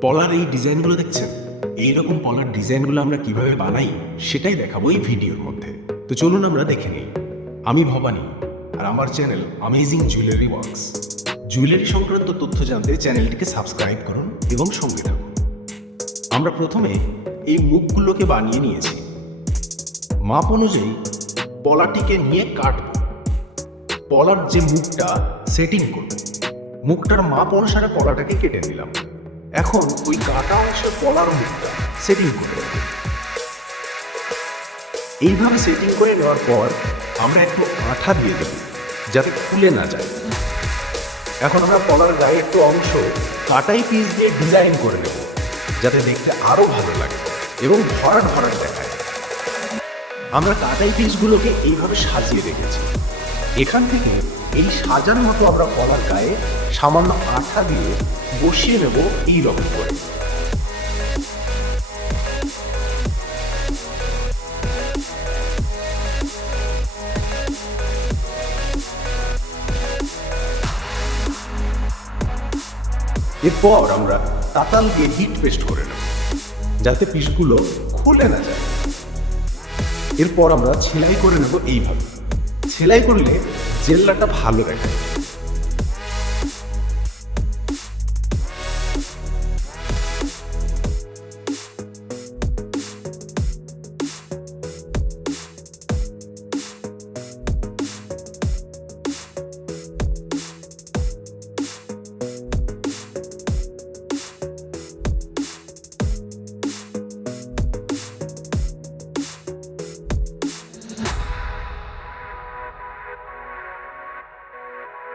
পলার এই ডিজাইনগুলো দেখছেন? এইরকম পলার ডিজাইনগুলো আমরা কীভাবে বানাই, সেটাই দেখাবো এই ভিডিওর মধ্যে। তো চলুন আমরা দেখে নিই। আমি ভবানী আর আমার channel amazing jewellery works jewellery সংক্রান্ত তথ্য জানতে চ্যানেলটিকে সাবস্ক্রাইব করুন এবং সঙ্গে থাকুন। আমরা প্রথমে এই মুখগুলোকে বানিয়ে নিয়েছি। মাপ অনুযায়ী পলাটিকে নিয়ে কাটব। পলার যে মুখটা সেটিং করব। মুখটার মাপ অনুসারে পলাটাকে কেটে নিলাম। এখন ওই কাটা অংশে পলার মুখটা সেটিং করে দেব এইভাবে সেটিং করে নেওয়ার পর আমরা একটু আঠা দিয়ে দেব, যাতে খুলে না যায়। এখন আমরা পলার গায়ে একটু অংশ কাটাই পিস দিয়ে ডিজাইন করে নেব, যাতে দেখতে আরও ভালো লাগে এবং ভরাট ভরাট দেখায়। আমরা কাটাই পিসগুলোকে এইভাবে সাজিয়ে রেখেছি। এখান থেকে এই সাজার মতো আমরা কলার গায়ে সামান্য আঠা দিয়ে বসিয়ে নেব এই রকম করে। এরপর আমরা তাতাল দিয়ে হিট পেস্ট করে নেব, যাতে পিসগুলো খুলে না যায়। এরপর আমরা সেলাই করে নেব এইভাবে। সেলাই করলে জেল্লাটা ভালো দেখায়।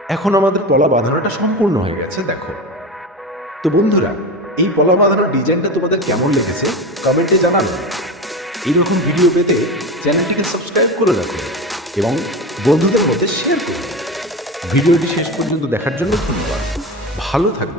এখন আমাদের পলা বাঁধানোটা সম্পূর্ণ হয়ে গেছে, দেখো। তো বন্ধুরা, এই পলা বাঁধানোর ডিজাইনটা তোমাদের কেমন লেগেছে কমেন্টে জানাবে। এইরকম ভিডিও পেতে চ্যানেলটিকে সাবস্ক্রাইব করে রাখো এবং বন্ধুদের মধ্যে শেয়ার করো। ভিডিওটি শেষ পর্যন্ত দেখার জন্য ধন্যবাদ। ভালো থাকবে।